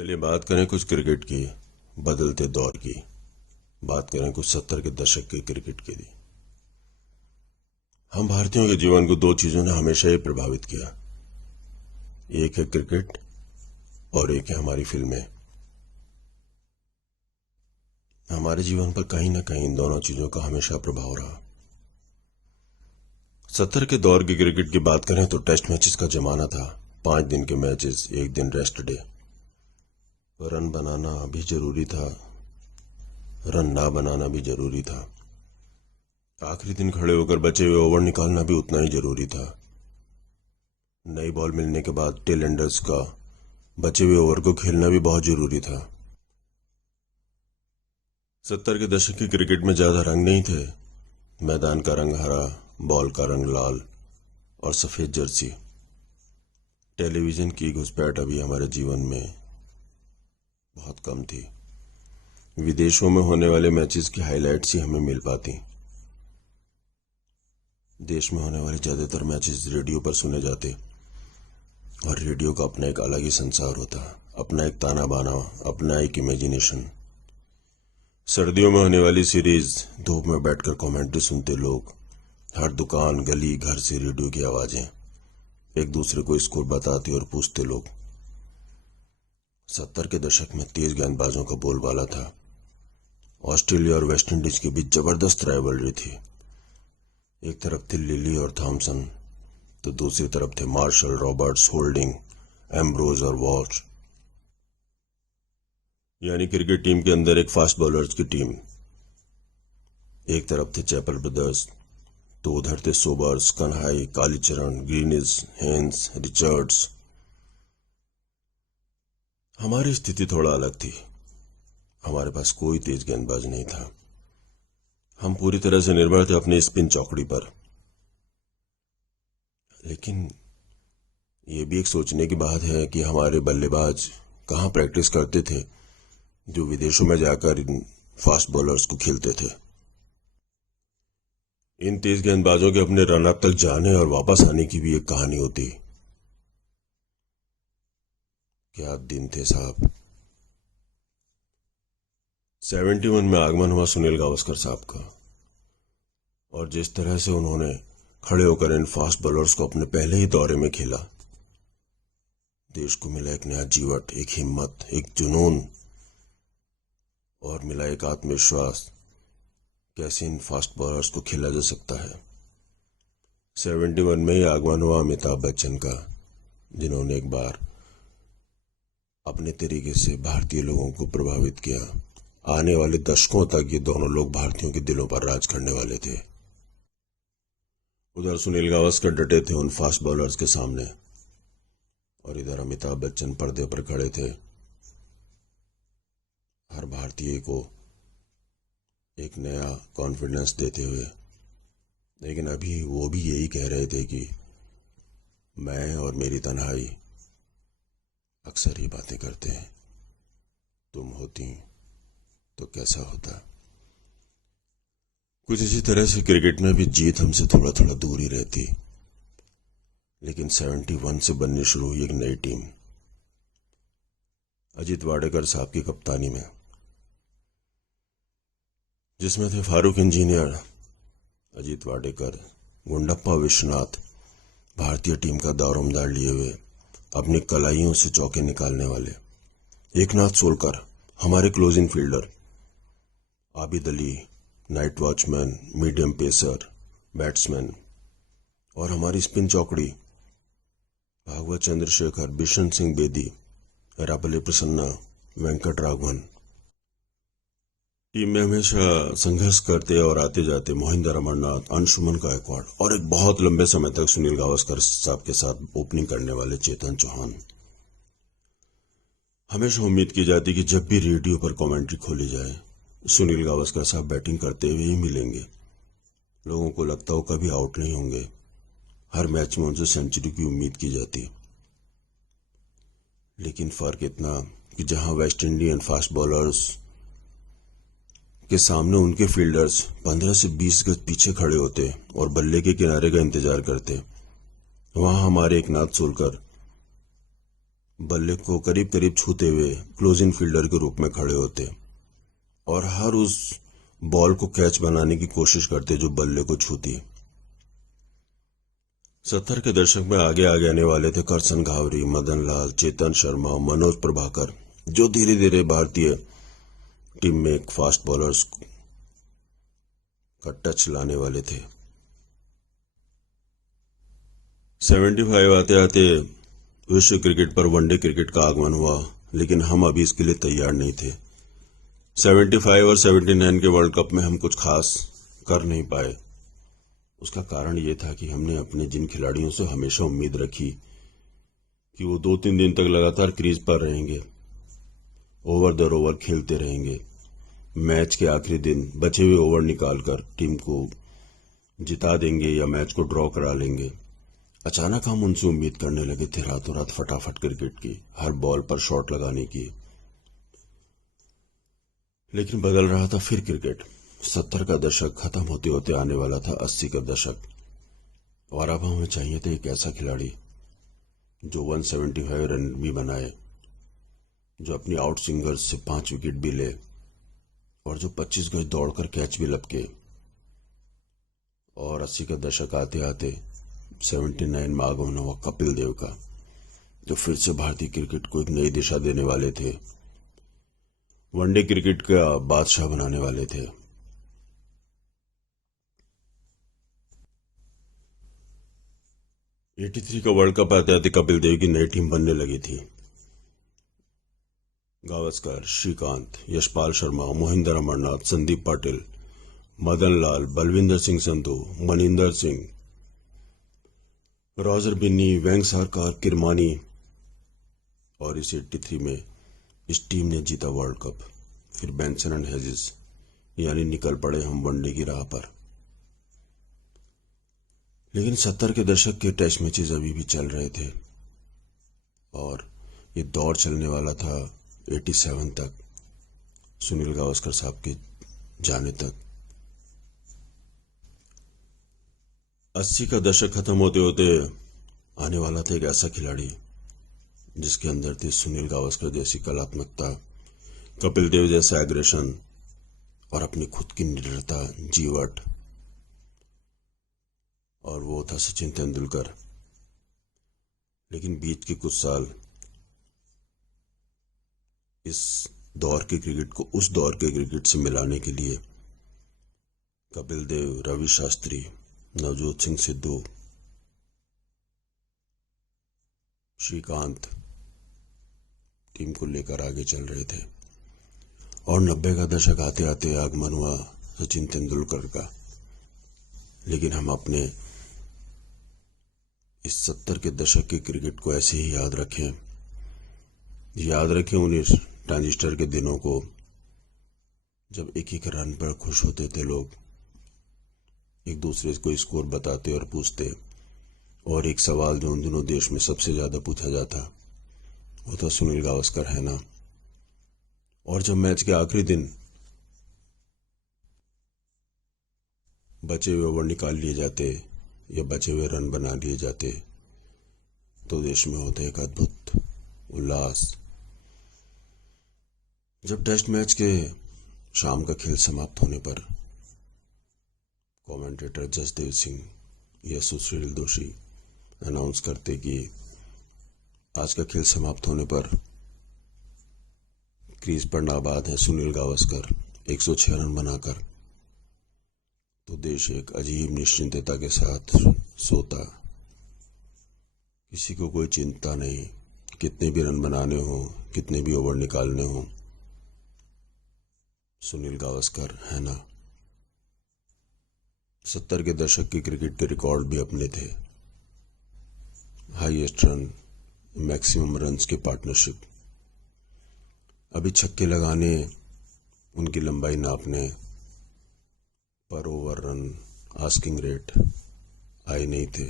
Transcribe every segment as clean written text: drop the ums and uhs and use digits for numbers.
चलिए बात करें कुछ क्रिकेट की, बदलते दौर की। बात करें कुछ 70 के दशक के क्रिकेट की। हम भारतीयों के जीवन को दो चीजों ने हमेशा ही प्रभावित किया, एक है क्रिकेट और एक है हमारी फिल्में। हमारे जीवन पर कहीं ना कहीं इन दोनों चीजों का हमेशा प्रभाव रहा। 70 के दौर की क्रिकेट की बात करें तो टेस्ट मैचेस का जमाना था। 5 दिन के मैचेस, एक दिन रेस्ट डे। रन बनाना भी जरूरी था, रन ना बनाना भी जरूरी था। आखिरी दिन खड़े होकर बचे हुए ओवर निकालना भी उतना ही जरूरी था। नई बॉल मिलने के बाद टेल एंडर्स का बचे हुए ओवर को खेलना भी बहुत जरूरी था। 70 के दशक की क्रिकेट में ज्यादा रंग नहीं थे। मैदान का रंग हरा, बॉल का रंग लाल और सफेद जर्सी। टेलीविजन की घुसपैठ अभी हमारे जीवन में बहुत कम थी। विदेशों में होने वाले मैचेस की हाइलाइट्स ही हमें मिल पाती। देश में होने वाले ज्यादातर मैचेस रेडियो पर सुने जाते और रेडियो का अपना एक अलग ही संसार होता, अपना एक ताना बाना, अपना एक इमेजिनेशन। सर्दियों में होने वाली सीरीज, धूप में बैठकर कमेंट्री सुनते लोग, हर दुकान गली घर से रेडियो की आवाजें, एक दूसरे को स्कोर बताते और पूछते लोग। 70 के दशक में तेज गेंदबाजों का बोलबाला था। ऑस्ट्रेलिया और वेस्ट इंडीज के बीच जबरदस्त राइवलरी थी। एक तरफ थे लिली और थॉमसन तो दूसरी तरफ थे मार्शल, रॉबर्ट्स, होल्डिंग, एम्ब्रोज और वॉच। यानी क्रिकेट टीम के अंदर एक फास्ट बॉलर्स की टीम। एक तरफ थे चैपल ब्रदर्स तो उधर थे Sobers, Kanhai, Kallicharan, Greenidge, Haynes, Richards. हमारी स्थिति थोड़ा अलग थी। हमारे पास कोई तेज गेंदबाज नहीं था। हम पूरी तरह से निर्भर थे अपनी स्पिन चौकड़ी पर। लेकिन ये भी एक सोचने की बात है कि हमारे बल्लेबाज कहाँ प्रैक्टिस करते थे जो विदेशों में जाकर इन फास्ट बॉलर्स को खेलते थे। इन तेज गेंदबाजों के अपने रन अप तक जाने और वापस आने की भी एक कहानी होती। क्या दिन थे साहब। 71 में आगमन हुआ सुनील गावस्कर साहब का, और जिस तरह से उन्होंने खड़े होकर इन फास्ट बॉलर्स को अपने पहले ही दौरे में खेला, देश को मिला एक नया जीवट, एक हिम्मत, एक जुनून और मिला एक आत्मविश्वास। कैसे इन फास्ट बॉलर्स को खेला जा सकता है। 71 में ही आगमन हुआ अमिताभ बच्चन का, जिन्होंने एक बार अपने तरीके से भारतीय लोगों को प्रभावित किया। आने वाले दशकों तक ये दोनों लोग भारतीयों के दिलों पर राज करने वाले थे। उधर सुनील गावस्कर डटे थे उन फास्ट बॉलर्स के सामने और इधर अमिताभ बच्चन पर्दे पर खड़े थे, हर भारतीय को एक नया कॉन्फिडेंस देते हुए। लेकिन अभी वो भी यही कह रहे थे कि मैं और मेरी तन्हाई अक्सर ही बातें करते हैं, तुम होती तो कैसा होता। कुछ इसी तरह से क्रिकेट में भी जीत हमसे थोड़ा थोड़ा दूर ही रहती। लेकिन 71 से बननी शुरू हुई एक नई टीम, अजीत वाडेकर साहब की कप्तानी में, जिसमें थे फारूक इंजीनियर, अजीत वाडेकर, गुंडप्पा विश्वनाथ, भारतीय टीम का दारोमदार लिए हुए, अपनी कलाइयों से चौके निकालने वाले, एकनाथ सोलकर हमारे closing fielder, Abid Ali night watchman, medium pacer, batsman, और हमारी स्पिन चौकड़ी भागवत चंद्रशेखर, बिशन सिंह बेदी, रापले प्रसन्ना, वेंकट राघवन। टीम में हमेशा संघर्ष करते और आते जाते मोहिंदर अमरनाथ, अंशुमन गायकवाड़ और एक बहुत लंबे समय तक सुनील गावस्कर साहब के साथ ओपनिंग करने वाले चेतन चौहान। हमेशा उम्मीद की जाती कि जब भी रेडियो पर कमेंट्री खोली जाए सुनील गावस्कर साहब बैटिंग करते हुए ही मिलेंगे। लोगों को लगता हो कभी आउट नहीं होंगे। हर मैच में उनसे सेंचुरी की उम्मीद की जाती। लेकिन फर्क इतना कि जहां वेस्ट इंडियन फास्ट बॉलर्स के सामने उनके फील्डर्स 15 से 20 गज पीछे खड़े होते और बल्ले के किनारे का इंतजार करते, वहां हमारे एकनाथ सोलकर बल्ले को करीब करीब छूते हुए क्लोजिंग फील्डर के रूप में खड़े होते और हर उस बॉल को कैच बनाने की कोशिश करते जो बल्ले को छूती। 70 के दशक में आगे आगे आने वाले थे करसन घावरी, मदन लाल, चेतन शर्मा, मनोज प्रभाकर, जो धीरे धीरे भारतीय टीम में एक फास्ट बॉलर्स का टच लाने वाले थे। 75 आते आते विश्व क्रिकेट पर वनडे क्रिकेट का आगमन हुआ, लेकिन हम अभी इसके लिए तैयार नहीं थे। 75 और 79 के वर्ल्ड कप में हम कुछ खास कर नहीं पाए। उसका कारण ये था कि हमने अपने जिन खिलाड़ियों से हमेशा उम्मीद रखी कि वो 2-3 दिन तक लगातार क्रीज पर रहेंगे, ओवर दर ओवर खेलते रहेंगे, मैच के आखिरी दिन बचे हुए ओवर निकालकर टीम को जिता देंगे या मैच को ड्रॉ करा लेंगे। अचानक हम उनसे उम्मीद करने लगे थे रातों रात फटाफट क्रिकेट की, हर बॉल पर शॉट लगाने की। लेकिन बदल रहा था फिर क्रिकेट। 70 का दशक खत्म होते होते आने वाला था 80 का दशक, और अब हमें चाहिए था एक ऐसा खिलाड़ी जो 175 रन भी बनाए, जो अपनी आउट स्विंगर्स से 5 विकेट भी ले और जो 25 गज दौड़कर कैच भी लपके। और 80 का दशक आते आते 79 में आगमन हुआ कपिल देव का, जो फिर से भारतीय क्रिकेट को एक नई दिशा देने वाले थे, वनडे क्रिकेट का बादशाह बनाने वाले थे। '83 का वर्ल्ड कप आते आते कपिल देव की नई टीम बनने लगी थी। गावस्कर, श्रीकांत, यशपाल शर्मा, मोहिंदर अमरनाथ, संदीप पाटिल, मदन लाल, बलविंदर सिंह संधू, मनिंदर सिंह, रॉजर बिन्नी, वेंग सरकार, किरमानी। और इस 83 में इस टीम ने जीता वर्ल्ड कप। फिर बेंसन एंड हेजिस, यानी निकल पड़े हम वनडे की राह पर। लेकिन 70 के दशक के टेस्ट मैचेस अभी भी चल रहे थे और ये दौर चलने वाला था 87 तक, सुनील गावस्कर साहब के जाने तक। 80 का दशक खत्म होते होते आने वाला था एक ऐसा खिलाड़ी जिसके अंदर थी सुनील गावस्कर जैसी कलात्मकता, कपिल देव जैसा एग्रेशन और अपनी खुद की निडरता, जीवट। और वो था सचिन तेंदुलकर। लेकिन बीच के कुछ साल इस दौर के क्रिकेट को उस दौर के क्रिकेट से मिलाने के लिए कपिल देव, रवि शास्त्री, नवजोत सिंह सिद्धू, श्रीकांत टीम को लेकर आगे चल रहे थे। और 90 का दशक आते आते आगमन हुआ सचिन तेंदुलकर का। लेकिन हम अपने इस 70 के दशक के क्रिकेट को ऐसे ही याद रखें उन ट्रांजिस्टर के दिनों को, जब एक एक रन पर खुश होते थे लोग, एक दूसरे को स्कोर बताते और पूछते। और एक सवाल जो उन दिनों देश में सबसे ज्यादा पूछा जाता वो था सुनील गावस्कर है ना। और जब मैच के आखिरी दिन बचे हुए ओवर निकाल लिए जाते या बचे हुए रन बना लिए जाते तो देश में होता एक अद्भुत उल्लास। जब टेस्ट मैच के शाम का खेल समाप्त होने पर कमेंटेटर जसदेव सिंह या सुशील दोषी अनाउंस करते कि आज का खेल समाप्त होने पर क्रीज पर नाबाद है सुनील गावस्कर 106 रन बनाकर, तो देश एक अजीब निश्चिंतता के साथ सोता। किसी को कोई चिंता नहीं, कितने भी रन बनाने हो, कितने भी ओवर निकालने हो, सुनील गावस्कर है ना। 70 के दशक के क्रिकेट के रिकॉर्ड भी अपने थे। हाईएस्ट रन, मैक्सिमम रन्स के पार्टनरशिप। अभी छक्के लगाने, उनकी लंबाई नापने, पर ओवर रन, आस्किंग रेट आए नहीं थे।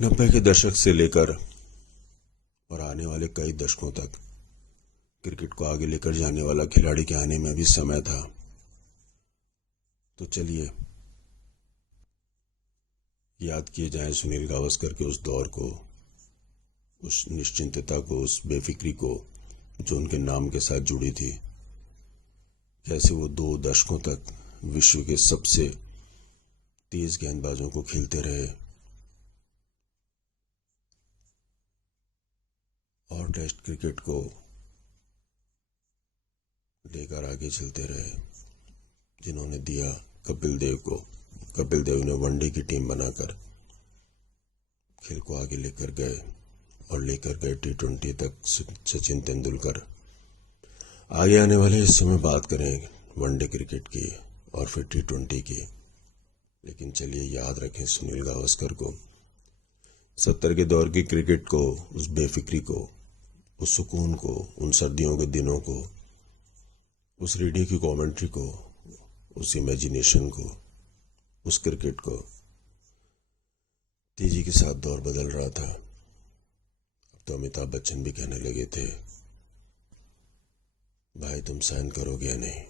90 के दशक से लेकर और आने वाले कई दशकों तक क्रिकेट को आगे लेकर जाने वाला खिलाड़ी के आने में भी समय था। तो चलिए याद किए जाएं सुनील गावस्कर के उस दौर को उस निश्चिंतता को, उस बेफिक्री को जो उनके नाम के साथ जुड़ी थी। कैसे वो 2 दशकों तक विश्व के सबसे तेज गेंदबाजों को खेलते रहे और टेस्ट क्रिकेट को लेकर आगे चलते रहे, जिन्होंने दिया कपिल देव को। कपिल देव ने वनडे की टीम बनाकर खेल को आगे लेकर गए और लेकर गए T20 तक सचिन तेंदुलकर। आगे आने वाले हिस्से में बात करें वनडे क्रिकेट की और फिर T20 की, लेकिन चलिए याद रखें सुनील गावस्कर को, 70 के दौर की क्रिकेट को, उस बेफिक्री को, उस सुकून को, उन सर्दियों के दिनों को, उस रेडियो की कमेंट्री को, उस इमेजिनेशन को, उस क्रिकेट को। तेजी के साथ दौर बदल रहा था। अब तो अमिताभ बच्चन भी कहने लगे थे, भाई तुम साइन करोगे या नहीं।